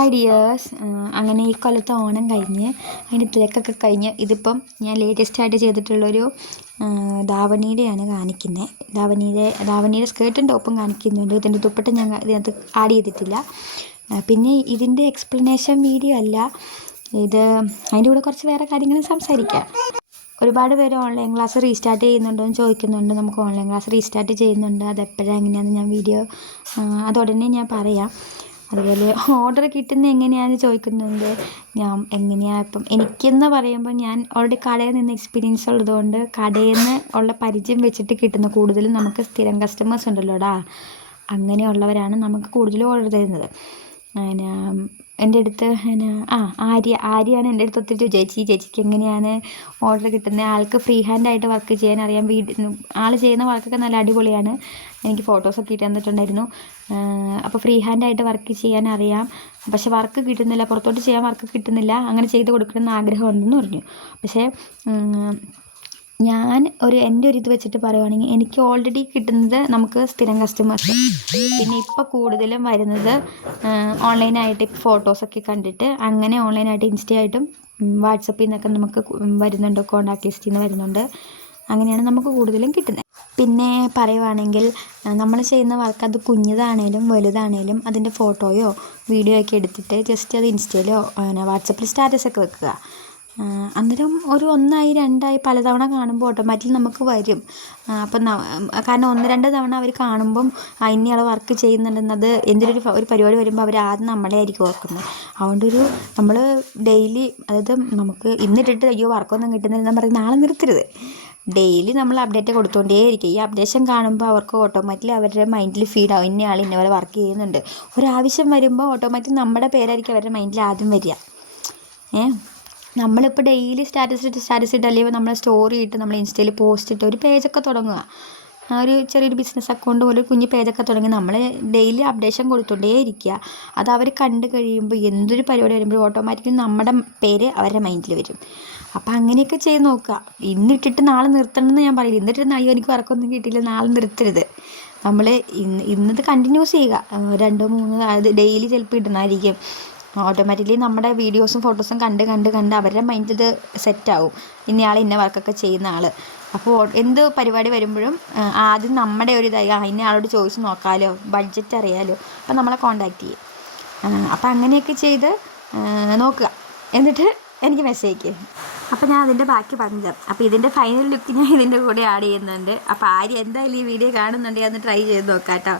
Hi dears അങ്ങനെ ഈ കൊല്ലത്തെ ഓണം കഴിഞ്ഞ് അതിന്റെ തിരക്കൊക്കെ കഴിഞ്ഞ് ഇതിപ്പം ഞാൻ ലേറ്റസ്റ്റ് ആയിട്ട് ചെയ്തിട്ടുള്ളൊരു ധാവണിയുടെയാണ് കാണിക്കുന്നത് ധാവണിയുടെ ധാവണിയുടെ സ്കേർട്ടും ടോപ്പും കാണിക്കുന്നുണ്ട്. ഇതിന്റെ ദുപ്പട്ട ഞാൻ ഇതിനകത്ത് ആഡ് ചെയ്തിട്ടില്ല. പിന്നെ ഇതിന്റെ എക്സ്പ്ലനേഷൻ വീഡിയോ അല്ല. ഇത് അതിന്റെ കൂടെ കുറച്ച് വേറെ കാര്യങ്ങളും സംസാരിക്കാം. ഒരുപാട് പേര് ഓൺലൈൻ ക്ലാസ് റീസ്റ്റാർട്ട് ചെയ്യുന്നുണ്ടോ എന്ന് ചോദിക്കുന്നുണ്ട്. നമുക്ക് ഓൺലൈൻ ക്ലാസ് റീസ്റ്റാർട്ട് ചെയ്യുന്നുണ്ട്. അതെപ്പോഴാണ് എങ്ങനെയാണെന്ന് ഞാൻ വീഡിയോ അതുടനെ ഞാൻ പറയാം. അതുപോലെ ഓർഡർ കിട്ടുന്ന എങ്ങനെയാണെന്ന് ചോദിക്കുന്നുണ്ട്. ഞാൻ എങ്ങനെയാണ് ഇപ്പം എനിക്കെന്ന് പറയുമ്പോൾ ഞാൻ ഓൾറെഡി കടയിൽ നിന്ന് എക്സ്പീരിയൻസ് ഉള്ളതുകൊണ്ട് കടയിൽ നിന്ന് ഉള്ള പരിചയം വെച്ചിട്ട് കിട്ടുന്ന കൂടുതലും നമുക്ക് സ്ഥിരം കസ്റ്റമേഴ്സ് ഉണ്ടല്ലോടാ. അങ്ങനെയുള്ളവരാണ് നമുക്ക് കൂടുതലും ഓർഡർ തരുന്നത്. പിന്നെ എന്റെ അടുത്ത് പിന്നെ ആ ആര്യ ആര്യയാണ് എന്റെ അടുത്ത് ഒത്തിരി ചേച്ചി ചേച്ചിക്ക് എങ്ങനെയാണ് ഓർഡർ കിട്ടുന്നത്? ആൾക്ക് ഫ്രീ ഹാൻഡായിട്ട് വർക്ക് ചെയ്യാൻ അറിയാം വീട് ആൾ ചെയ്യുന്ന വർക്കൊക്കെ നല്ല അടിപൊളിയാണ്. എനിക്ക് ഫോട്ടോസൊക്കെ ഇട്ട് തന്നിട്ടുണ്ടായിരുന്നു. അപ്പോൾ ഫ്രീ ഹാൻഡായിട്ട് വർക്ക് ചെയ്യാൻ അറിയാം. പക്ഷേ വർക്ക് കിട്ടുന്നില്ല. പുറത്തോട്ട് ചെയ്യാൻ വർക്ക് കിട്ടുന്നില്ല. അങ്ങനെ ചെയ്ത് കൊടുക്കണമെന്ന് ആഗ്രഹമുണ്ടെന്ന് പറഞ്ഞു. പക്ഷേ ഞാൻ ഒരു എന്റെ ഒരു ഇത് വെച്ചിട്ട് പറയുവാണെങ്കിൽ എനിക്ക് ഓൾറെഡി കിട്ടുന്നത് നമുക്ക് സ്ഥിരം കസ്റ്റമേഴ്സ് പിന്നെ ഇപ്പോൾ കൂടുതലും വരുന്നത് ഓൺലൈനായിട്ട് ഇപ്പോൾ ഫോട്ടോസൊക്കെ കണ്ടിട്ട് അങ്ങനെ ഓൺലൈനായിട്ട് ഇൻസ്റ്റയായിട്ടും വാട്സപ്പിൽ നിന്നൊക്കെ നമുക്ക് വരുന്നുണ്ട് കോണ്ടാക്ട് ലിസ്റ്റിൽ നിന്ന് വരുന്നുണ്ട്. അങ്ങനെയാണ് നമുക്ക് കൂടുതലും കിട്ടുന്നത്. പിന്നെ പറയുവാണെങ്കിൽ നമ്മൾ ചെയ്യുന്ന വർക്ക് അത് കുഞ്ഞതാണേലും വലുതാണേലും അതിന്റെ ഫോട്ടോയോ വീഡിയോ ഒക്കെ എടുത്തിട്ട് ജസ്റ്റ് അത് ഇൻസ്റ്റയിലോ വാട്സപ്പിൽ സ്റ്റാറ്റസൊക്കെ വെക്കുക. അന്നേരം ഒരു ഒന്നായി രണ്ടായി പലതവണ കാണുമ്പോൾ ഓട്ടോമാറ്റിക്കലി നമുക്ക് വരും. അപ്പം കാരണം ഒന്ന് രണ്ട് തവണ അവർ കാണുമ്പം ഇന്നയാൾ വർക്ക് ചെയ്യുന്നുണ്ടെന്നത് എന്തെങ്കിലും ഒരു ഒരു പരിപാടി വരുമ്പോൾ അവർ ആദ്യം നമ്മളെ ആയിരിക്കും ഓർക്കുന്നത്. അതുകൊണ്ടൊരു നമ്മൾ ഡെയിലി അതായത് നമുക്ക് ഇന്നിട്ടിട്ട് അയ്യോ വർക്കൊന്നും കിട്ടുന്നില്ല പറയും നാളെ നിർത്തരുത്. ഡെയിലി നമ്മൾ അപ്ഡേറ്റ് കൊടുത്തുകൊണ്ടേയിരിക്കും ഈ അപ്ഡേഷൻ കാണുമ്പോൾ അവർക്ക് ഓട്ടോമാറ്റിക്കലി അവരുടെ മൈൻഡിൽ ഫീഡ് ആവും. ഇന്നയാൾ ഇന്നപോലെ ഇന്ന പോലെ വർക്ക് ചെയ്യുന്നുണ്ട്. ഒരാവശ്യം വരുമ്പോൾ ഓട്ടോമാറ്റിക് നമ്മുടെ പേരായിരിക്കും അവരുടെ മൈൻഡിൽ ആദ്യം വരിക. ഏ? നമ്മളിപ്പോൾ ഡെയിലി സ്റ്റാറ്റസ് ഇട്ട് സ്റ്റാറ്റസ് ഇട്ട് അല്ലെങ്കിൽ നമ്മൾ സ്റ്റോറി ഇട്ട് നമ്മൾ ഇൻസ്റ്റയിൽ പോസ്റ്റ് ഇട്ട് ഒരു പേജൊക്കെ തുടങ്ങുക. ആ ഒരു ചെറിയൊരു ബിസിനസ് അക്കൗണ്ട് പോലെ കുഞ്ഞ് പേജൊക്കെ തുടങ്ങി നമ്മൾ ഡെയിലി അപ്ഡേഷൻ കൊടുത്തോണ്ടേ ഇരിക്കുക. അത് അവർ കണ്ടു കഴിയുമ്പോൾ എന്തൊരു പരിപാടി വരുമ്പോൾ ഓട്ടോമാറ്റിക്കലി നമ്മുടെ പേര് അവരുടെ മൈൻഡിൽ വരും. അപ്പോൾ അങ്ങനെയൊക്കെ ചെയ്ത് നോക്കുക. ഇന്നിട്ടിട്ട് നാളെ നിർത്തണമെന്ന് ഞാൻ പറയില്ല. ഇന്നിട്ടിട്ട് അയ്യോ എനിക്ക് വർക്കൊന്നും കിട്ടിയില്ല. നാളെ നിർത്തരുത്. നമ്മൾ ഇന്ന് ഇന്നത് കണ്ടിന്യൂസ് ചെയ്യുക. രണ്ടോ മൂന്നോ അതായത് ഡെയിലി ചിലപ്പോൾ ഇടുന്നതായിരിക്കും. ഓട്ടോമാറ്റിക്കലി നമ്മുടെ വീഡിയോസും ഫോട്ടോസും കണ്ട് കണ്ട് കണ്ട് അവരുടെ മൈൻഡിൽ ഇത് സെറ്റാവും ഇന്നയാൾ ഇന്ന വർക്കൊക്കെ ചെയ്യുന്ന ആൾ അപ്പോൾ എന്ത് പരിപാടി വരുമ്പോഴും ആദ്യം നമ്മുടെ ഒരു ഇതായി ആ ഇന്നയാളോട് ചോദിച്ച് നോക്കാമല്ലോ ബഡ്ജറ്റ് അറിയാലോ അപ്പം നമ്മളെ കോണ്ടാക്ട് ചെയ്യും. അപ്പം അങ്ങനെയൊക്കെ ചെയ്ത് നോക്കുക. എന്നിട്ട് എനിക്ക് മെസ്സേജ് അയക്കും. അപ്പോൾ ഞാൻ അതിന്റെ ബാക്കി പറഞ്ഞു അപ്പോൾ ഇതിന്റെ ഫൈനൽ ലുക്ക് ഞാൻ ഇതിന്റെ കൂടെ ആഡ് ചെയ്യുന്നുണ്ട്. അപ്പോൾ ആര് എന്തായാലും ഈ വീഡിയോ കാണുന്നുണ്ടെങ്കിൽ അതൊന്ന് ട്രൈ ചെയ്ത് നോക്കാം കേട്ടോ